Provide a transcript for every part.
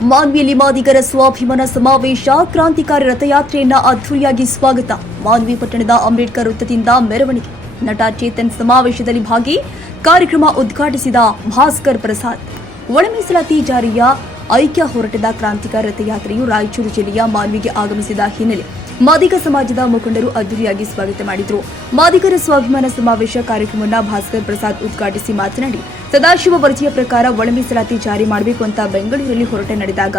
ಮಾನ್ವಿಯಲ್ಲಿ ಮಾದಿಗರ ಸ್ವಾಭಿಮಾನ ಸಮಾವೇಶ, ಕ್ರಾಂತಿಕಾರಿ ರಥಯಾತ್ರೆಯನ್ನ ಅದ್ದೂರಿಯಾಗಿ ಸ್ವಾಗತ. ಮಾನ್ವಿ ಪಟ್ಟಣದ ಅಂಬೇಡ್ಕರ್ ವೃತ್ತದಿಂದ ಮೆರವಣಿಗೆ. ನಟ ಚೇತನ್ ಸಮಾವೇಶದಲ್ಲಿ ಭಾಗಿ ಕಾರ್ಯಕ್ರಮ ಉದ್ಘಾಟಿಸಿದ ಭಾಸ್ಕರ್ ಪ್ರಸಾದ್. ಒಳಮೀಸಲಾತಿ ಜಾರಿಯ ಐಕ್ಯ ಹೋರಾಟದ ಕ್ರಾಂತಿಕಾರಿ ರಥಯಾತ್ರೆಯು ರಾಯಚೂರು ಜಿಲ್ಲೆಯ ಮಾನ್ವಿಗೆ ಆಗಮಿಸಿದ ಹಿನ್ನೆಲೆ. ಮಾದಿಗ ಸಮಾಜದ ಮುಖಂಡರು ಅದ್ದೂರಿಯಾಗಿ ಸ್ವಾಗತ ಮಾಡಿದರು. ಮಾದಿಗರ ಸ್ವಾಭಿಮಾನ ಸಮಾವೇಶ ಕಾರ್ಯಕ್ರಮವನ್ನ ಭಾಸ್ಕರ್ ಪ್ರಸಾದ್ ಉದ್ಘಾಟಿಸಿ ಮಾತನಾಡಿ, ಸದಾಶಿವ ವರದಿಯ ಪ್ರಕಾರ ಒಳ ಮೀಸಲಾತಿ ಜಾರಿ ಮಾಡಬೇಕು ಅಂತ ಬೆಂಗಳೂರಲ್ಲಿ ಹೊರಟೆ ನಡೆದಾಗ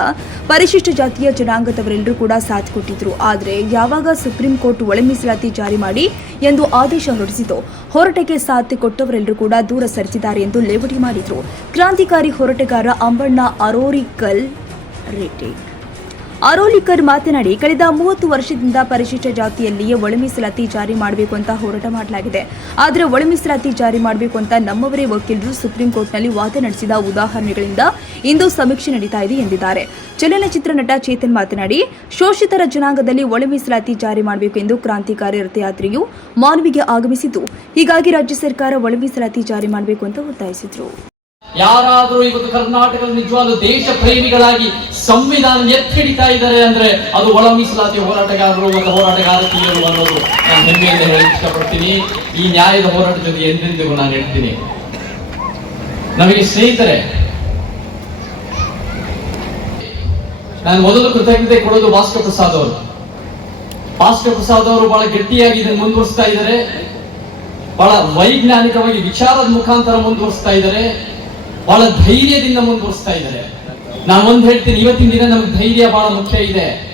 ಪರಿಶಿಷ್ಟ ಜಾತಿಯ ಜನಾಂಗದವರೆಲ್ಲರೂ ಕೂಡ ಸಾಥ್ ಕೊಟ್ಟಿದ್ರು. ಆದರೆ ಯಾವಾಗ ಸುಪ್ರೀಂ ಕೋರ್ಟ್ ಒಳ ಮೀಸಲಾತಿ ಜಾರಿ ಮಾಡಿ ಎಂದು ಆದೇಶ ಹೊರಡಿಸಿತು, ಹೋರಾಟಕ್ಕೆ ಸಾಥ್ ಕೊಟ್ಟವರೆಲ್ಲರೂ ಕೂಡ ದೂರ ಸರಿಸಿದ್ದಾರೆ ಎಂದು ಲೇವಡಿ ಮಾಡಿದ್ರು. ಕ್ರಾಂತಿಕಾರಿ ಹೋರಾಟಗಾರ ಅಂಬಣ್ಣ ಅರೋರಿಕಲ್ ರೇಟೆ. ಆರೋಲಿಕರ್ ಮಾತನಾಡಿ, ಕಳೆದ ಮೂವತ್ತು ವರ್ಷದಿಂದ ಪರಿಶಿಷ್ಟ ಜಾತಿಯಲ್ಲಿಯೇ ಒಳ ಮೀಸಲಾತಿ ಜಾರಿ ಮಾಡಬೇಕು ಅಂತ ಹೋರಾಟ ಮಾಡಲಾಗಿದೆ. ಆದರೆ ಒಳ ಮೀಸಲಾತಿ ಜಾರಿ ಮಾಡಬೇಕು ಅಂತ ನಮ್ಮವರೇ ವಕೀಲರು ಸುಪ್ರೀಂ ಕೋರ್ಟ್ನಲ್ಲಿ ವಾದ ನಡೆಸಿದ ಉದಾಹರಣೆಗಳಿಂದ ಇಂದು ಸಮೀಕ್ಷೆ ನಡೀತಾ ಇದೆ ಎಂದಿದ್ದಾರೆ. ಚಲನಚಿತ್ರ ನಟ ಚೇತನ್ ಮಾತನಾಡಿ, ಶೋಷಿತರ ಜನಾಂಗದಲ್ಲಿ ಒಳ ಮೀಸಲಾತಿ ಜಾರಿ ಮಾಡಬೇಕು ಎಂದು ಕ್ರಾಂತಿಕಾರಿ ರಥಯಾತ್ರೆಯು ಮಾನವಿಗೆ ಆಗಮಿಸಿತು ಹೀಗಾಗಿ ರಾಜ್ಯ ಸರ್ಕಾರ ಒಳ ಮೀಸಲಾತಿ ಜಾರಿ ಮಾಡಬೇಕು ಅಂತ ಒತ್ತಾಯಿಸಿದರು. ಯಾರಾದ್ರೂ ಇವತ್ತು ಕರ್ನಾಟಕದ ನಿಜವಾದ ದೇಶ ಪ್ರೇಮಿಗಳಾಗಿ ಸಂವಿಧಾನ ಎತ್ತಿಡಿತಾ ಇದ್ದಾರೆ ಅಂದ್ರೆ ಅದು ಒಳ ಮೀಸಲಾತಿ ಹೋರಾಟಗಾರರು ಮತ್ತು ಹೋರಾಟಗಾರತಿಯರು ಅನ್ನೋದು ನಾನು ಹೆಮ್ಮೆಯಿಂದ ಹೇಳಕ್ ಇಷ್ಟಪಡ್ತೀನಿ. ಈ ನ್ಯಾಯದ ಹೋರಾಟ ಜೊತೆ ಎಂದೆಂದಿಗೂ ನಾನು ಹೇಳ್ತೀನಿ. ನಮಗೆ ಸ್ನೇಹಿತರೆ, ನಾನು ಮೊದಲು ಕೃತಜ್ಞತೆ ಕೊಡೋದು ಭಾಸ್ಕರ್ ಪ್ರಸಾದ್ ಅವರು. ಭಾಸ್ಕರ್ ಪ್ರಸಾದ್ ಅವರು ಬಹಳ ಗಟ್ಟಿಯಾಗಿ ಇದನ್ನು ಮುಂದುವರಿಸ್ತಾ ಇದ್ದಾರೆ. ಬಹಳ ವೈಜ್ಞಾನಿಕವಾಗಿ ವಿಚಾರದ ಮುಖಾಂತರ ಮುಂದುವರಿಸ್ತಾ ಇದ್ದಾರೆ. ಬಹಳ ಧೈರ್ಯದಿಂದ ಮುಂದುವರಿಸ್ತಾ ಇದ್ದಾರೆ. ನಾನು ಒಂದ್ ಹೇಳ್ತೀನಿ, ಇವತ್ತಿನ ದಿನ ನಮ್ಗೆ ಧೈರ್ಯ ಬಹಳ ಮುಖ್ಯ ಇದೆ.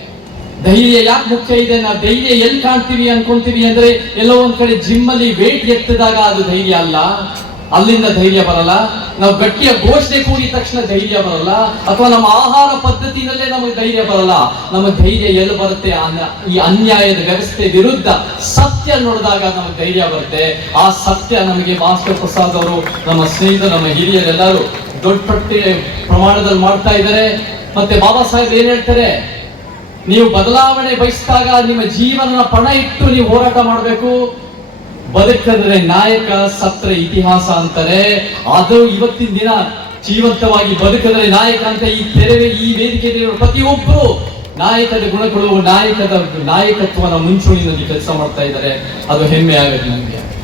ಧೈರ್ಯ ಯಾಕೆ ಮುಖ್ಯ ಇದೆ? ನಾವು ಧೈರ್ಯ ಎಲ್ಲಿ ಕಾಣ್ತೀವಿ ಅನ್ಕೊಂತೀವಿ ಅಂದ್ರೆ ಎಲ್ಲೋ ಒಂದ್ ಕಡೆ ಜಿಮ್ ಅಲ್ಲಿ ವೇಟ್ ಎತ್ತಿದಾಗ ಅದು ಧೈರ್ಯ ಅಲ್ಲ. ಅಲ್ಲಿಂದ ಧೈರ್ಯ ಬರಲ್ಲ. ನಾವು ಗಟ್ಟಿಯ ಘೋಷಣೆ ಕೂಡಿದ ತಕ್ಷಣ ಧೈರ್ಯ ಬರಲ್ಲ? ಅಥವಾ ನಮ್ಮ ಆಹಾರ ಪದ್ಧತಿನಲ್ಲೇ ನಮಗೆ ಧೈರ್ಯ ಬರಲ್ಲ? ನಮ್ಮ ಧೈರ್ಯ ಎಲ್ಲಿ ಬರುತ್ತೆ? ಈ ಅನ್ಯಾಯದ ವ್ಯವಸ್ಥೆ ವಿರುದ್ಧ ಸತ್ಯ ನೋಡಿದಾಗ ನಮಗೆ ಧೈರ್ಯ ಬರುತ್ತೆ. ಆ ಸತ್ಯ ನಮಗೆ ಮಾಸ್ಟರ್ ಪ್ರಸಾದ್ ಅವರು, ನಮ್ಮ ಸ್ನೇಹಿತರು, ನಮ್ಮ ಹಿರಿಯರೆಲ್ಲರೂ ದೊಡ್ಡ ಪಟ್ಟಿ ಪ್ರಮಾಣದಲ್ಲಿ ಮಾಡ್ತಾ ಇದ್ದಾರೆ. ಮತ್ತೆ ಬಾಬಾ ಸಾಹೇಬ್ ಏನ್ ಹೇಳ್ತಾರೆ? ನೀವು ಬದಲಾವಣೆ ಬಯಸಿದಾಗ ನಿಮ್ಮ ಜೀವನ ಪಣ ಇಟ್ಟು ನೀವು ಹೋರಾಟ ಮಾಡಬೇಕು. ಬದುಕಿದ್ರೆ ನಾಯಕ ಸತ್ರ ಇತಿಹಾಸ ಅಂತಾರೆ. ಅದು ಇವತ್ತಿನ ದಿನ ಜೀವಂತವಾಗಿ ಬದುಕಂದ್ರೆ ನಾಯಕ ಅಂತ ಈ ತೆರೆ ಈ ವೇದಿಕೆಯಲ್ಲಿ ಪ್ರತಿಯೊಬ್ಬರು ನಾಯಕದ ಗುಣಗಳು, ನಾಯಕದ ನಾಯಕತ್ವನ ಮುಂಚೂಣಿನಲ್ಲಿ ಕೆಲಸ ಮಾಡ್ತಾ ಇದ್ದಾರೆ. ಅದು ಹೆಮ್ಮೆ ಆಗುತ್ತೆ ನಮಗೆ.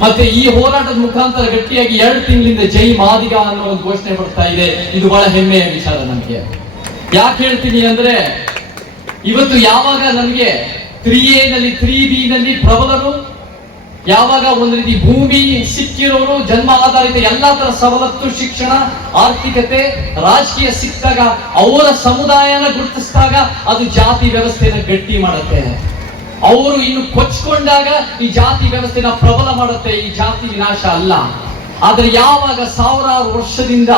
ಮತ್ತೆ ಈ ಹೋರಾಟದ ಮುಖಾಂತರ ಗಟ್ಟಿಯಾಗಿ ಎರಡು ತಿಂಗಳಿಂದ ಜೈ ಮಾದಿಗ ಅನ್ನೋ ಒಂದು ಘೋಷಣೆ ಬರ್ತಾ ಇದೆ. ಇದು ಬಹಳ ಹೆಮ್ಮೆಯ ವಿಚಾರ ನಮಗೆ. ಯಾಕೆ ಹೇಳ್ತೀನಿ ಅಂದ್ರೆ, ಇವತ್ತು ಯಾವಾಗ ನಮಗೆ ತ್ರೀ ಎ ನಲ್ಲಿ, ತ್ರೀ ಬಿ ನಲ್ಲಿ ಪ್ರಬಲರು ಯಾವಾಗ ಒಂದು ರೀತಿ ಭೂಮಿ ಸಿಕ್ಕಿರೋರು, ಜನ್ಮ ಆಧಾರಿತ ಎಲ್ಲಾ ತರ ಸವಲತ್ತು, ಶಿಕ್ಷಣ, ಆರ್ಥಿಕತೆ, ರಾಜಕೀಯ ಸಿಕ್ಕಾಗ, ಅವರ ಸಮುದಾಯನ ಗುರುತಿಸಿದಾಗ ಅದು ಜಾತಿ ವ್ಯವಸ್ಥೆನ ಗಟ್ಟಿ ಮಾಡುತ್ತೆ. ಅವರು ಇನ್ನು ಕೊಚ್ಕೊಂಡಾಗ ಈ ಜಾತಿ ವ್ಯವಸ್ಥೆನ ಪ್ರಬಲ ಮಾಡುತ್ತೆ, ಈ ಜಾತಿ ವಿನಾಶ ಅಲ್ಲ. ಆದ್ರೆ ಯಾವಾಗ ಸಾವಿರಾರು ವರ್ಷದಿಂದ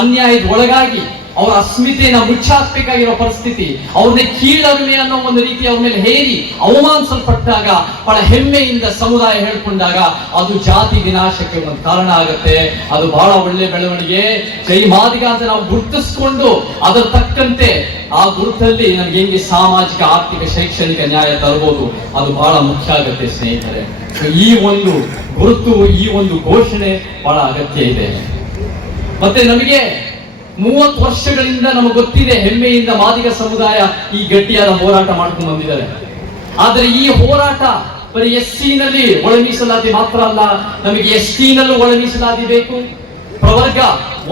ಅನ್ಯಾಯದ ಒಳಗಾಗಿ ಅವರ ಅಸ್ಮಿತೆಯನ್ನ ಮುಚ್ಚಾಕ್ಬೇಕಾಗಿರೋ ಪರಿಸ್ಥಿತಿ, ಅವ್ರನ್ನೇ ಕೀಳರಿಮೆ ಅನ್ನೋ ಒಂದು ರೀತಿ ಅವ್ರ ಮೇಲೆ ಹೇರಿ ಅವಮಾನಿಸಲ್ಪಟ್ಟಾಗ, ಬಹಳ ಹೆಮ್ಮೆಯಿಂದ ಸಮುದಾಯ ಹೇಳ್ಕೊಂಡಾಗ ಅದು ಜಾತಿ ವಿನಾಶಕ್ಕೆ ಒಂದು ಕಾರಣ ಆಗುತ್ತೆ. ಅದು ಬಹಳ ಒಳ್ಳೆ ಬೆಳವಣಿಗೆ. ಕೈ ಮಾದಿಗ ಅಂತ ನಾವು ಗುರುತಿಸ್ಕೊಂಡು ಅದರ ತಕ್ಕಂತೆ ಆ ಗುರುತಲ್ಲಿ ನಮ್ಗೆ ಹೆಂಗೆ ಸಾಮಾಜಿಕ, ಆರ್ಥಿಕ, ಶೈಕ್ಷಣಿಕ ನ್ಯಾಯ ತರಬಹುದು ಅದು ಬಹಳ ಮುಖ್ಯ ಆಗುತ್ತೆ ಸ್ನೇಹಿತರೆ. ಈ ಒಂದು ಗುರುತು ಈ ಒಂದು ಘೋಷಣೆ ಬಹಳ ಅಗತ್ಯ ಇದೆ. ಮತ್ತೆ ನಮಗೆ ಮೂವತ್ತು ವರ್ಷಗಳಿಂದ ನಮಗೆ ಗೊತ್ತಿದೆ ಹೆಮ್ಮೆಯಿಂದ ಮಾದಿಗ ಸಮುದಾಯ ಈ ಗಟ್ಟಿಯಾದ ಹೋರಾಟ ಮಾಡ್ಕೊಂಡು ಬಂದಿದ್ದಾರೆ. ಆದರೆ ಈ ಹೋರಾಟ ಬರೀ ಎಸ್ ಸಿ ನಲ್ಲಿ ಒಳ ಮೀಸಲಾತಿ ಮಾತ್ರ ಅಲ್ಲ, ನಮಗೆ ಎಸ್ ಟಿ ನಲ್ಲೂ ಒಳ ಮೀಸಲಾತಿ ಬೇಕು, ಪ್ರವರ್ಗ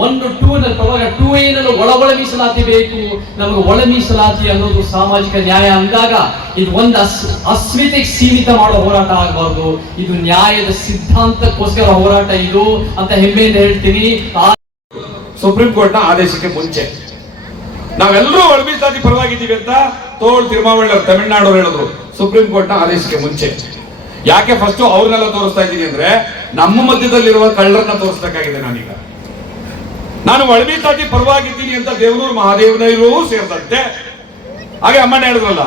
ಒಂದು ಟೂ ನಲ್ಲಿ ಪ್ರವರ್ಗ ಟೂ ಎ ನಲ್ಲಿ ಒಳ ಒಳ ಮೀಸಲಾತಿ ಬೇಕು. ನಮಗೆ ಒಳ ಮೀಸಲಾತಿ ಅನ್ನೋದು ಸಾಮಾಜಿಕ ನ್ಯಾಯ ಅಂದಾಗ ಇದು ಒಂದು ಅಸ್, ಅಸ್ಮಿತೆಗೆ ಸೀಮಿತ ಮಾಡೋ ಹೋರಾಟ ಆಗಬಾರ್ದು. ಇದು ನ್ಯಾಯದ ಸಿದ್ಧಾಂತಕ್ಕೋಸ್ಕರ ಹೋರಾಟ ಇದು ಅಂತ ಹೆಮ್ಮೆಯಿಂದ ಹೇಳ್ತೀನಿ. ಆ ಸುಪ್ರೀಂ ಕೋರ್ಟ್ನ ಆದೇಶಕ್ಕೆ ಮುಂಚೆ. ನಾವೆಲ್ಲರೂ ಒಳಮೀಸಲಾತಿ ಪರವಾಗಿದ್ದೀವಿ ಅಂತ ತೋಳ್ ತಿರುಮಾವಳ್ಳಿ ತಮಿಳ್ನಾಡು ಹೇಳಿದ್ರು. ಸುಪ್ರೀಂ ಕೋರ್ಟ್ನ ಆದೇಶಕ್ಕೆ ಮುಂಚೆ. ಯಾಕೆ ಫಸ್ಟ್ ಅವ್ರನ್ನೆಲ್ಲ ತೋರಿಸ್ತಾ ಇದ್ದೀನಿ ಅಂದ್ರೆ ನಮ್ಮ ಮಧ್ಯದಲ್ಲಿರುವ ಕಳ್ಳರನ್ನ ತೋರಿಸ್ಬೇಕಾಗಿದೆ ನಾನೀಗ. ನಾನು ಒಳಮೀಸಲಾತಿ ಪರವಾಗಿದ್ದೀನಿ ಅಂತ ದೇವನೂರು ಮಹಾದೇವನೂ ಸೇರಿದಂತೆ. ಹಾಗೆ ಅಮ್ಮಣ್ಣ ಹೇಳಿದ್ರಲ್ಲ,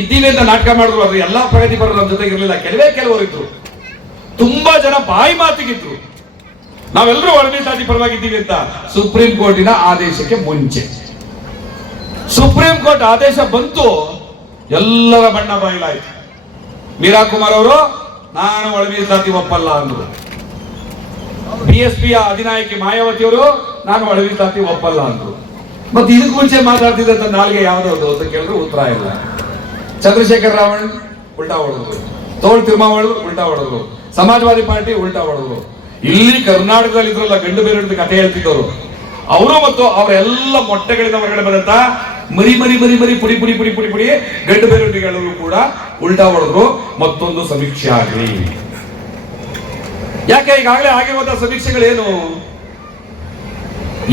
ಇದ್ದೀನಿ ಅಂತ ನಾಟಕ ಮಾಡಿದ್ರು, ಅದು ಎಲ್ಲಾ ನಮ್ಮ ಜೊತೆಗೆ ಇರಲಿಲ್ಲ ಕೆಲವೇ ಕೆಲವರು ಇದ್ರು. ತುಂಬಾ ಜನ ಬಾಯಿ ಮಾತಿಗಿದ್ರು. ನಾವೆಲ್ಲರೂ ಒಳಮೀಸಲಾತಿ ಪರವಾಗಿದ್ದೀವಿ ಅಂತ ಸುಪ್ರೀಂ ಕೋರ್ಟಿನ ಆದೇಶಕ್ಕೆ ಮುಂಚೆ. ಸುಪ್ರೀಂ ಕೋರ್ಟ್ ಆದೇಶ ಬಂತು, ಎಲ್ಲರ ಬಣ್ಣ ಬಯಲಾಯಿತು. ಮೀರಾ ಕುಮಾರ್ ಅವರು, ನಾನು ಒಳಮೀಸಲಾತಿ ಒಪ್ಪಲ್ಲ ಅಂದ್ರು ಬಿ ಎಸ್ ಪಿಯ ಅಧಿನಾಯಕಿ ಮಾಯಾವತಿ ಅವರು, ನಾನು ಒಳಮೀಸಲಾತಿ ಒಪ್ಪಲ್ಲ ಅಂದ್ರು ಮತ್ತೆ ಇದಕ್ಕೆ ಮುಂಚೆ ಮಾತಾಡ್ತಿದ್ದಂತ ನಾಲ್ಗೆ ಯಾವ್ದು ಅಂತ ಕೇಳಿದ್ರು ಉತ್ತರ ಇಲ್ಲ. ಚಂದ್ರಶೇಖರ್ ರಾವಣ್ ಉಲ್ಟಾ ಹೊಡೆದ್ರು. ತೋಳ್ ತಿರುಮಾವಳು ಉಲ್ಟಾ ಹೊಡೆದ್ರು. ಸಮಾಜವಾದಿ ಪಾರ್ಟಿ ಉಲ್ಟಾ ಹೊಡೆದ್ರು. ಇಲ್ಲಿ ಕರ್ನಾಟಕದಲ್ಲಿ ಇದ್ರಲ್ಲ ಗಂಡು ಬೇರೆ ಕಥೆ ಹೇಳ್ತಿದ್ದವರು. ಅವರು ಮತ್ತು ಅವರೆಲ್ಲ ಮೊಟ್ಟೆಗಳಿಂದ ಹೊರಗಡೆ ಬಂದಂತ ಮರಿ ಮರಿ ಮರಿ ಮರಿ, ಪುಡಿ ಪುಡಿ ಪುಡಿ ಪುಡಿ ಪುಡಿ. ಗಂಡು ಬೇರೆಗಳು ಕೂಡ ಉಲ್ಟಾ ಹೊಡೆದ್ರು. ಮತ್ತೊಂದು ಸಮೀಕ್ಷೆ ಆಗಲಿ. ಯಾಕೆ ಈಗಾಗಲೇ ಆಗಿರುವಂತಹ ಸಮೀಕ್ಷೆಗಳೇನು?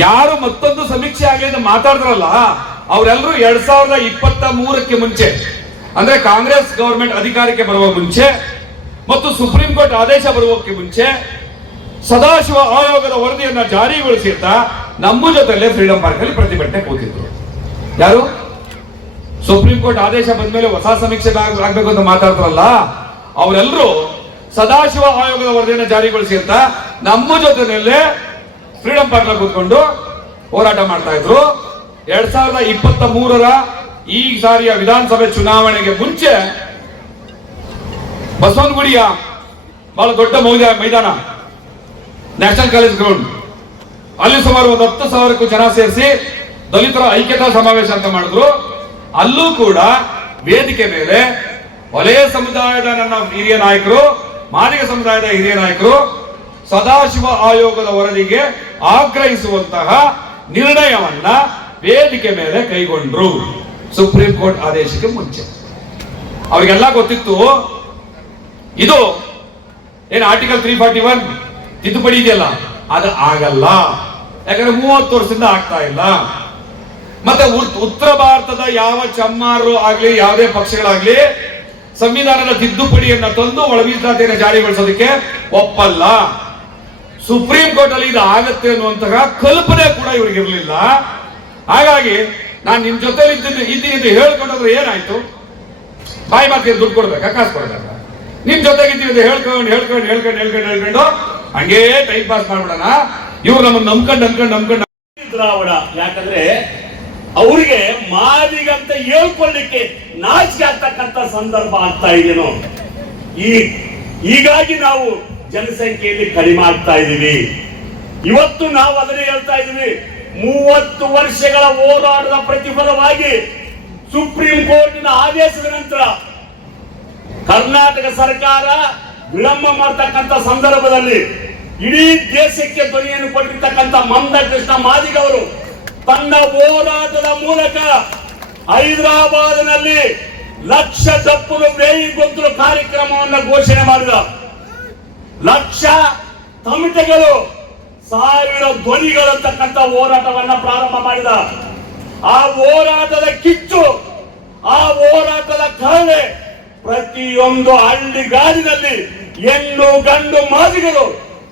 ಯಾರು ಮತ್ತೊಂದು ಸಮೀಕ್ಷೆ ಆಗಲಿ ಅಂತ ಮಾತಾಡಿದ್ರಲ್ಲ ಅವರೆಲ್ಲರೂ ಎರಡ್ ಸಾವಿರದ ಇಪ್ಪತ್ತ ಮೂರಕ್ಕೆ ಮುಂಚೆ, ಅಂದ್ರೆ ಕಾಂಗ್ರೆಸ್ ಗವರ್ಮೆಂಟ್ ಅಧಿಕಾರಕ್ಕೆ ಬರುವ ಮುಂಚೆ, ಮತ್ತು ಸುಪ್ರೀಂ ಕೋರ್ಟ್ ಆದೇಶ ಬರುವಕ್ಕೆ ಮುಂಚೆ ಸದಾಶಿವ ಆಯೋಗದ ವರದಿಯನ್ನ ಜಾರಿಗೊಳಿಸಿ ಅಂತ ನಮ್ಮ ಜೊತೆಲೆ ಫ್ರೀಡಂ ಪಾರ್ಕ್ ಅಲ್ಲಿ ಪ್ರತಿಭಟನೆ ಕೂತಿದ್ರು. ಯಾರು? ಸುಪ್ರೀಂ ಕೋರ್ಟ್ ಆದೇಶ ಬಂದ ಮೇಲೆ ಹೊಸ ಸಮೀಕ್ಷೆ ಆಗ್- ಆಗ್ಬೇಕು ಅಂತ ಮಾತಾಡ್ತಾರಲ್ಲ? ಅವರೆಲ್ಲರೂ ಸದಾಶಿವ ಆಯೋಗದ ವರದಿಯನ್ನು ಜಾರಿಗೊಳಿಸಿ ಅಂತ ನಮ್ಮ ಜೊತೆನಲ್ಲೇ ಫ್ರೀಡಂ ಪಾರ್ಕ್ ಕೂತ್ಕೊಂಡು ಹೋರಾಟ ಮಾಡ್ತಾ ಇದ್ರು. ಎರಡ್ ಸಾವಿರದ ಇಪ್ಪತ್ತ ಮೂರರ ಈ ಸಾರಿಯ ವಿಧಾನಸಭೆ ಚುನಾವಣೆಗೆ ಮುಂಚೆ ಬಸವನಗುಡಿಯ ಬಹಳ ದೊಡ್ಡ ಮೌಲ್ಯ ಮೈದಾನ ನ್ಯಾಷನಲ್ ಕಾಲೇಜ್ ಗ್ರೌಂಡ್ ಅಲ್ಲಿ ಸುಮಾರು ಒಂದು ಹತ್ತು ಸಾವಿರಕ್ಕೂ ಜನ ಸೇರಿಸಿ ದಲಿತರ ಐಕ್ಯತಾ ಸಮಾವೇಶ ಅಂತ ಮಾಡಿದ್ರು. ಅಲ್ಲೂ ಕೂಡ ವೇದಿಕೆ ಮೇಲೆ ವಲಯ ಸಮುದಾಯದ ನನ್ನ ಹಿರಿಯ ನಾಯಕರು, ಮಾದಿಗ ಸಮುದಾಯದ ಹಿರಿಯ ನಾಯಕರು ಸದಾಶಿವ ಆಯೋಗದ ವರದಿಗೆ ಆಗ್ರಹಿಸುವಂತಹ ನಿರ್ಣಯವನ್ನ ವೇದಿಕೆ ಮೇಲೆ ಕೈಗೊಂಡ್ರು. ಸುಪ್ರೀಂ ಕೋರ್ಟ್ ಆದೇಶಕ್ಕೆ ಮುಂಚೆ. ಅವರಿಗೆಲ್ಲ ಗೊತ್ತಿತ್ತು, ಇದು ಏನು ಆರ್ಟಿಕಲ್ ತ್ರೀ ಫಾರ್ಟಿ ಒನ್ ತಿದ್ದುಪಡಿ ಇದೆಯಲ್ಲ, ಅದು ಆಗಲ್ಲ. ಯಾಕಂದ್ರೆ ಮೂವತ್ತು ವರ್ಷದಿಂದ ಆಗ್ತಾ ಇಲ್ಲ. ಮತ್ತೆ ಉತ್ತರ ಭಾರತದ ಯಾವ ಚಮ್ಮಾರು ಆಗ್ಲಿ, ಯಾವುದೇ ಪಕ್ಷಗಳಾಗ್ಲಿ, ಸಂವಿಧಾನದ ತಿದ್ದುಪಡಿಯನ್ನ ತಂದು ಒಳ ಮೀಸಲಾತಿಯನ್ನು ಜಾರಿಗೊಳಿಸೋದಕ್ಕೆ ಒಪ್ಪಲ್ಲ. ಸುಪ್ರೀಂ ಕೋರ್ಟ್ ಅಲ್ಲಿ ಇದು ಆಗತ್ತೆ ಅನ್ನುವಂತಹ ಕಲ್ಪನೆ ಕೂಡ ಇವ್ರಿಗೆ ಇರಲಿಲ್ಲ ಹಾಗಾಗಿ ನಾನು ನಿಮ್ ಜೊತೆ ಇದ್ದೀನಿ ಅಂತ ಹೇಳ್ಕೊಂಡ್ರೆ ಏನಾಯ್ತು? ಬಾಯಿ ಮಾತಿಗೆ ದುಡ್ಡು ಕೊಡ್ಬೇಕಾ, ಕಾಸು ಕೊಡ್ಬೇಕಾ? ನಿಮ್ ಜೊತೆಗಿದ್ದೀವಿ ಅಂತ ಹೇಳ್ಕೊಂಡು ಹೇಳ್ಕೊಂಡು ಹೇಳ್ಕೊಂಡು ಹೇಳ್ಕೊಂಡು ಹೇಳ್ಕೊಂಡು ಹಂಗೇ ಟೈಮ್ ಪಾಸ್ ಮಾಡ್ಬಿಡೋಣ. ಇವ್ರು ನಮ್ಮ ನಂಬ್ಕೊಂಡು ನಂಬ್ಕೊಂಡು ನಂಬ್ಕೊಂಡು ದ್ರಾವಣ ಯಾಕಂದ್ರೆ ಅವರಿಗೆ ಮಾದಿಗಂತ ಹೇಳ್ಕೊಳ್ಳಿಕ್ಕೆ ನಾಚಿಕೆ ಆಗ್ತಕ್ಕಂತ ಸಂದರ್ಭ ಆಗ್ತಾ ಇದೇನೋ ಈ ಹೀಗಾಗಿ ನಾವು ಜನಸಂಖ್ಯೆಯಲ್ಲಿ ಕಡಿಮೆ ಆಗ್ತಾ ಇದೀವಿ. ಇವತ್ತು ನಾವು ಅದನ್ನೇ ಹೇಳ್ತಾ ಇದೀವಿ. ಮೂವತ್ತು ವರ್ಷಗಳ ಹೋರಾಟದ ಪ್ರತಿಫಲವಾಗಿ ಸುಪ್ರೀಂ ಕೋರ್ಟಿನ ಆದೇಶದ ನಂತರ ಕರ್ನಾಟಕ ಸರ್ಕಾರ ವಿಳಂಬ ಮಾಡ್ತಕ್ಕಂಥ ಸಂದರ್ಭದಲ್ಲಿ ಇಡೀ ದೇಶಕ್ಕೆ ಧ್ವನಿಯನ್ನು ಕೊಟ್ಟಿರ್ತಕ್ಕಂಥ ಮಂದ ಕೃಷ್ಣ ಮಾದಿಗವರು ತನ್ನ ಹೋರಾಟದ ಮೂಲಕ ಹೈದರಾಬಾದ್ನಲ್ಲಿ ಲಕ್ಷ ತಪ್ಪಲು ಬೇಯಿ ಗೊಂದಲು ಕಾರ್ಯಕ್ರಮವನ್ನು ಘೋಷಣೆ ಮಾಡಿದ. ಲಕ್ಷ ತಮಿಟಗಳು ಸಾವಿರ ಧ್ವನಿಗಳಂತಕ್ಕಂಥ ಹೋರಾಟವನ್ನ ಪ್ರಾರಂಭ ಮಾಡಿದ. ಆ ಹೋರಾಟದ ಕಿಚ್ಚು, ಆ ಹೋರಾಟದ ಕಹಳೆ ಪ್ರತಿಯೊಂದು ಹಳ್ಳಿ ಗಾಡಿನಲ್ಲಿ ಹೆಣ್ಣು, ಗಂಡು, ಮಾದಿಗರು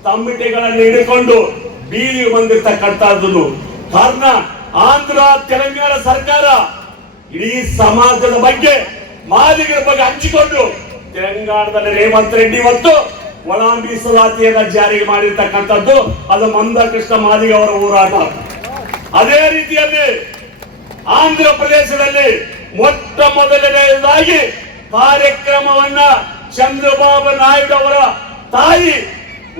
ತಮ್ಮಿಟೆಗಳನ್ನು ಹಿಡಿಕೊಂಡು ಬೀದಿ ಬಂದಿರ್ತಕ್ಕಂಥದ್ದು ಕಾರಣ, ಆಂಧ್ರ, ತೆಲಂಗಾಣ ಸರ್ಕಾರ ಇಡೀ ಸಮಾಜದ ಬಗ್ಗೆ ಮಾದಿಗರ ಬಗ್ಗೆ ಹಂಚಿಕೊಂಡು ತೆಲಂಗಾಣದಲ್ಲಿ ರೇವಂತ್ ರೆಡ್ಡಿ ಇವತ್ತು ಒಳ ಮೀಸಲಾತಿಯನ್ನ ಜಾರಿಗೆ ಮಾಡಿರ್ತಕ್ಕಂಥದ್ದು ಅದು ಮಂದ ಕೃಷ್ಣ ಮಾದಿಗ ಅವರ ಹೋರಾಟ. ಅದೇ ರೀತಿಯಲ್ಲಿ ಆಂಧ್ರ ಪ್ರದೇಶದಲ್ಲಿ ಮೊಟ್ಟ ಮೊದಲನೆಯದಾಗಿ ಕಾರ್ಯಕ್ರಮವನ್ನ ಚಂದ್ರಬಾಬು ನಾಯ್ಡು ಅವರ ತಾಯಿ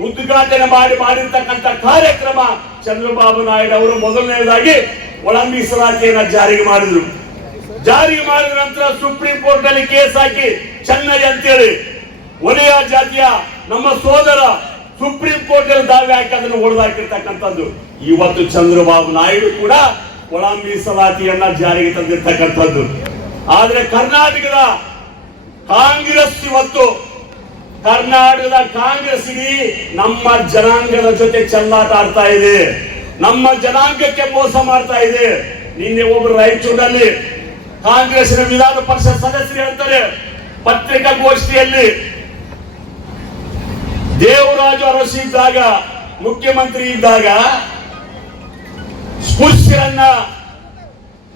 ಉದ್ಘಾಟನೆ ಮಾಡಿ ಮಾಡಿರ್ತಕ್ಕಂಥ ಕಾರ್ಯಕ್ರಮ ಚಂದ್ರಬಾಬು ನಾಯ್ಡು ಅವರು ಮೊದಲನೇದಾಗಿ ಒಳ ಮೀಸಲಾತಿಯನ್ನ ಜಾರಿಗೆ ಮಾಡಿದ್ರು. ಜಾರಿಗೆ ಮಾಡಿದ ನಂತರ ಸುಪ್ರೀಂ ಕೋರ್ಟ್ನಲ್ಲಿ ಕೇಸ್ ಹಾಕಿ ಚೆನ್ನೈ ಅಂತೇಳಿ ಒಲೆಯ ಜಾತಿಯ ನಮ್ಮ ಸೋದರ ಸುಪ್ರೀಂ ಕೋರ್ಟ್ನಲ್ಲಿ ದಾವೆ ಹಾಕಿ ಅದನ್ನು ಹೊಡೆದಾಕಿರ್ತಕ್ಕಂಥದ್ದು. ಇವತ್ತು ಚಂದ್ರಬಾಬು ನಾಯ್ಡು ಕೂಡ ಒಳ ಮೀಸಲಾತಿಯನ್ನ ಜಾರಿಗೆ ತಂದಿರ್ತಕ್ಕಂಥದ್ದು. ಆದ್ರೆ ಕರ್ನಾಟಕದ ಕಾಂಗ್ರೆಸ್ ಇವತ್ತು ಕರ್ನಾಟಕದ ಕಾಂಗ್ರೆಸ್ ನಮ್ಮ ಜನಾಂಗದ ಜೊತೆ ಚೆಲ್ಲಾಟ ಆಡ್ತಾ ಇದೆ. ನಮ್ಮ ಜನಾಂಗಕ್ಕೆ ಮೋಸ ಮಾಡ್ತಾ ಇದೆ. ನಿನ್ನೆ ಒಬ್ರು ರಾಯಚೂರಿನಲ್ಲಿ ಕಾಂಗ್ರೆಸ್ನ ವಿಧಾನ ಪರಿಷತ್ ಸದಸ್ಯರು ಹೇಳ್ತಾರೆ. ಪತ್ರಿಕಾಗೋಷ್ಠಿಯಲ್ಲಿ ದೇವರಾಜು ಅರಸು ಇದ್ದಾಗ, ಮುಖ್ಯಮಂತ್ರಿ ಇದ್ದಾಗ ಸ್ಪೃಶ್ಯರನ್ನ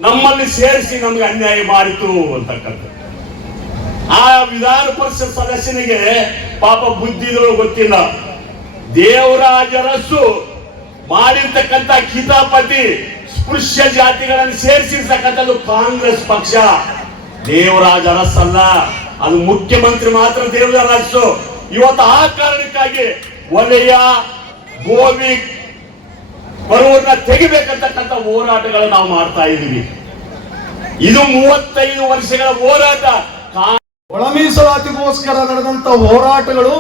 ನಮ್ಮಲ್ಲಿ ಸೇರಿಸಿ ನಮ್ಗೆ ಅನ್ಯಾಯ ಮಾಡಿತು ಅಂತಕ್ಕಂಥ ಆ ವಿಧಾನ ಪರಿಷತ್ ಸದಸ್ಯನಿಗೆ ಪಾಪ ಬುದ್ಧಿಗಳು ಗೊತ್ತಿಲ್ಲ. ದೇವರಾಜರಸ್ಸು ಮಾಡಿರ್ತಕ್ಕಂಥ ಕಿತಾಪತಿ ಸ್ಪೃಶ್ಯ ಜಾತಿಗಳನ್ನು ಸೇರಿಸಿರ್ತಕ್ಕಂಥದ್ದು ಕಾಂಗ್ರೆಸ್ ಪಕ್ಷ. ದೇವರಾಜ ಅರಸಲ್ಲ ಅದು ಮುಖ್ಯಮಂತ್ರಿ ಮಾತ್ರ ದೇವರಾಜರಸ್ಸು ಇವತ್ತು ಆ ಕಾರಣಕ್ಕಾಗಿ ಒಲೆಯ ಗೋವಿ ಬರುವನ್ನ ತೆಗಿಬೇಕಂತಕ್ಕಂಥ ಹೋರಾಟಗಳನ್ನು ನಾವು ಮಾಡ್ತಾ ಇದ್ದೀವಿ. ಇದು ಮೂವತ್ತೈದು ವರ್ಷಗಳ ಹೋರಾಟ. ಒಳ ಮೀಸಲಾತಿಗೋಸ್ಕರ ನಡೆದಂತ ಹೋರಾಟಗಳು,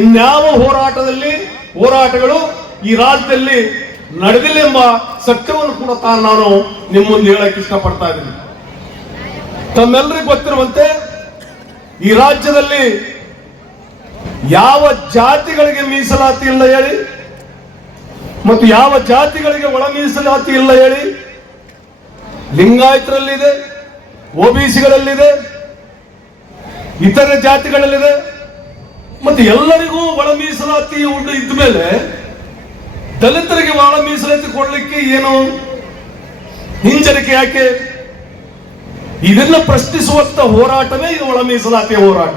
ಇನ್ಯಾವ ಹೋರಾಟದಲ್ಲಿ ಹೋರಾಟಗಳು ಈ ರಾಜ್ಯದಲ್ಲಿ ನಡೆದಿಲ್ಲ ಎಂಬ ಸತ್ಯವನ್ನು ಕೂಡ ತಾನು ನಾನು ನಿಮ್ಮ ಮುಂದೆ ಹೇಳಕ್ ಇಷ್ಟಪಡ್ತಾ ಇದ್ದೀನಿ. ತಮ್ಮೆಲ್ಲರಿಗೂ ಗೊತ್ತಿರುವಂತೆ, ಈ ರಾಜ್ಯದಲ್ಲಿ ಯಾವ ಜಾತಿಗಳಿಗೆ ಮೀಸಲಾತಿ ಇಲ್ಲ ಹೇಳಿ, ಮತ್ತು ಯಾವ ಜಾತಿಗಳಿಗೆ ಒಳ ಮೀಸಲಾತಿ ಇಲ್ಲ ಹೇಳಿ, ಲಿಂಗಾಯತರಲ್ಲಿದೆ ಒಬಿಸಿಗಳಲ್ಲಿದೆ ಇತರೆ ಜಾತಿಗಳಲ್ಲಿದೆ. ಮತ್ತೆ ಎಲ್ಲರಿಗೂ ಒಳ ಮೀಸಲಾತಿ ಉಂಡು ಇದ್ದ ಮೇಲೆ ದಲಿತರಿಗೆ ಒಳ ಮೀಸಲಾತಿ ಕೊಡ್ಲಿಕ್ಕೆ ಏನು ಹಿಂಜರಿಕೆ ಯಾಕೆ? ಇದನ್ನ ಪ್ರಶ್ನಿಸುವಂತ ಹೋರಾಟವೇ ಇದು ಒಳ ಮೀಸಲಾತಿಯ ಹೋರಾಟ.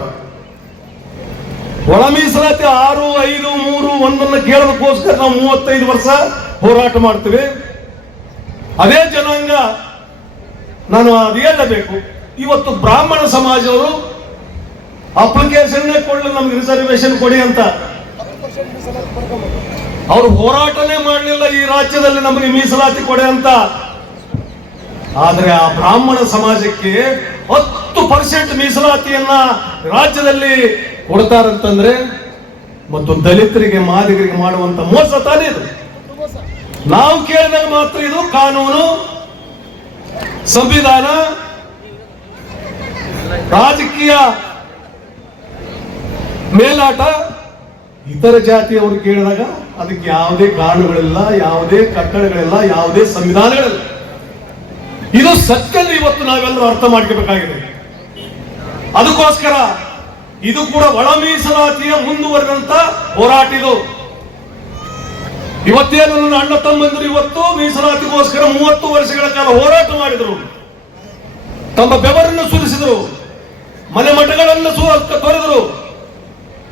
ಒಳ ಮೀಸಲಾತಿ ಆರು, ಐದು, ಮೂರು, ಒಂದನ್ನು ಕೇಳೋದಕ್ಕೋಸ್ಕರ ನಾವು ಮೂವತ್ತೈದು ವರ್ಷ ಹೋರಾಟ ಮಾಡ್ತೀವಿ. ಅದೇ ಜನಾಂಗ ನಾನು ಅದು ಇವತ್ತು ಬ್ರಾಹ್ಮಣ ಸಮಾಜವರು ಅಪ್ಲಿಕೇಶನ್ ಕೊಡ್ಲಿ, ನಮ್ಗೆ ರಿಸರ್ವೇಶನ್ ಕೊಡಿ ಅಂತ. ಅವ್ರು ಹೋರಾಟನೇ ಮಾಡಲಿಲ್ಲ ಈ ರಾಜ್ಯದಲ್ಲಿ ನಮಗೆ ಮೀಸಲಾತಿ ಕೊಡಿ ಅಂತ. ಆದ್ರೆ ಆ ಬ್ರಾಹ್ಮಣ ಸಮಾಜಕ್ಕೆ ಹತ್ತು ಪರ್ಸೆಂಟ್ ಮೀಸಲಾತಿಯನ್ನ ರಾಜ್ಯದಲ್ಲಿ ಕೊಡ್ತಾರಂತಂದ್ರೆ ಮತ್ತು ದಲಿತರಿಗೆ, ಮಾದಿಗರಿಗೆ ಮಾಡುವಂತ ಮೋಸ ತಾನೇ ಇದು. ನಾವು ಕೇಳಿದಾಗ ಮಾತ್ರ ಇದು ಕಾನೂನು, ಸಂವಿಧಾನ, ರಾಜಕೀಯ ಮೇಲಾಟ ಇತರ ಜಾತಿಯವರು ಕೇಳಿದಾಗ ಅದಕ್ಕೆ ಯಾವುದೇ ಕಾರಣಗಳಿಲ್ಲ ಯಾವುದೇ ಕಟ್ಟಡಗಳಿಲ್ಲ, ಯಾವುದೇ ಸಂವಿಧಾನಗಳಿಲ್ಲ. ಇದು ಸತ್ಯ ಇವತ್ತು ನಾವೆಲ್ಲರೂ ಅರ್ಥ ಮಾಡ್ಕೋಬೇಕಾಗಿದೆ. ಅದಕ್ಕೋಸ್ಕರ ಇದು ಕೂಡ ಒಳ ಮೀಸಲಾತಿಯ ಮುಂದುವರೆದಂತ ಹೋರಾಟ ಇದು. ಇವತ್ತೇನು ನನ್ನ ಅಣ್ಣ ತಮ್ಮಂದಿರು ಇವತ್ತು ಮೀಸಲಾತಿಗೋಸ್ಕರ ಮೂವತ್ತು ವರ್ಷಗಳ ಕಾಲ ಹೋರಾಟ ಮಾಡಿದರು. ತಮ್ಮ ಬೆವರನ್ನು ಸುರಿಸಿದರು. ಮನೆ ಮಠಗಳನ್ನು ತೊರೆದರು.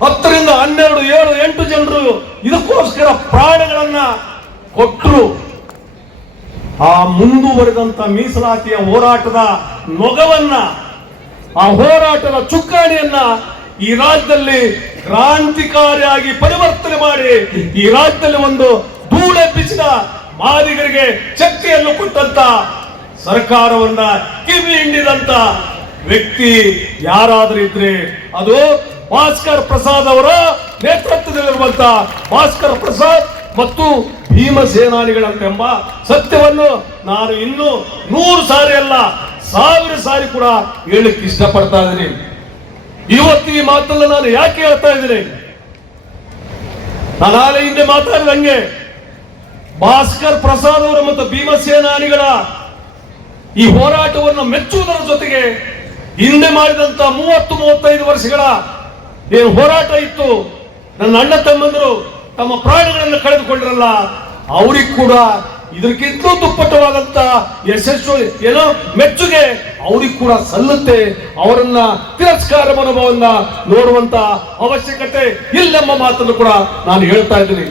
ಹತ್ತರಿಂದ ಹನ್ನೆರಡು, ಏಳು, ಎಂಟು ಜನರು ಇದಕ್ಕೋಸ್ಕರ ಪ್ರಾಣಗಳನ್ನ ಕೊಟ್ಟರು ಆ ಮುಂದುವರೆದಂತ ಮೀಸಲಾತಿಯ ಹೋರಾಟದ ನೊಗವನ್ನ, ಆ ಹೋರಾಟದ ಚುಕ್ಕಾಣಿಯನ್ನ ಈ ರಾಜ್ಯದಲ್ಲಿ ಕ್ರಾಂತಿಕಾರಿಯಾಗಿ ಪರಿವರ್ತನೆ ಮಾಡಿ, ಈ ರಾಜ್ಯದಲ್ಲಿ ಒಂದು ಧೂಳೆಬ್ಬಿಸಿದ ಮಾದಿಗರಿಗೆ ಶಕ್ತಿಯನ್ನು ಕೊಟ್ಟಂತ ಸರ್ಕಾರವನ್ನ ಕಿವಿ ಹಿಂಡಿದಂತ ವ್ಯಕ್ತಿ ಯಾರಾದ್ರೂ ಇದ್ರೆ ಅದು ಭಾಸ್ಕರ್ ಪ್ರಸಾದ್ ಅವರ ನೇತೃತ್ವದಲ್ಲಿರುವಂತಹ ಭಾಸ್ಕರ್ ಪ್ರಸಾದ್ ಮತ್ತು ಭೀಮಸೇನಾನಿಗಳಂತೆಂಬ ಸತ್ಯವನ್ನು ನಾನು ಇನ್ನು ನೂರು ಸಾರಿ ಅಲ್ಲ, ಸಾವಿರ ಸಾರಿ ಕೂಡ ಹೇಳಕ್ಕೆ ಇಷ್ಟಪಡ್ತಾ ಇದ್ದೀನಿ. ಇವತ್ತು ಈ ಮಾತನ್ನ ನಾನು ಯಾಕೆ ಹೇಳ್ತಾ ಇದ್ದೀನಿ? ನಾನು ಹಿಂದೆ ಹಿಂದೆ ಮಾತಾಡಿದಂಗೆ ಭಾಸ್ಕರ್ ಪ್ರಸಾದ್ ಅವರು ಮತ್ತು ಭೀಮಸೇನಾನಿಗಳ ಈ ಹೋರಾಟವನ್ನು ಮೆಚ್ಚುವುದರ ಜೊತೆಗೆ ಹಿಂದೆ ಮಾಡಿದಂತ ಮೂವತ್ತು, ಮೂವತ್ತೈದು ವರ್ಷಗಳ ಏನು ಹೋರಾಟ ಇತ್ತು? ನನ್ನ ಅಣ್ಣ ತಮ್ಮಂದರು ತಮ್ಮ ಪ್ರಾಣಗಳನ್ನು ಕಳೆದುಕೊಂಡ್ರಲ್ಲ, ಅವ್ರಿಗೆ ಕೂಡ ಇದಕ್ಕಿಂತಲೂ ದುಪ್ಪಟ್ಟವಾದಂತ ಯಶಸ್ಸು, ಏನೋ ಮೆಚ್ಚುಗೆ ಅವ್ರಿಗೆ ಕೂಡ ಸಲ್ಲುತ್ತೆ. ಅವರನ್ನ ತಿರಸ್ಕಾರ ಮನೋಭಾವನ್ನ ನೋಡುವಂತ ಅವಶ್ಯಕತೆ ಇಲ್ಲೆಂಬ ಮಾತನ್ನು ಕೂಡ ನಾನು ಹೇಳ್ತಾ ಇದ್ದೀನಿ.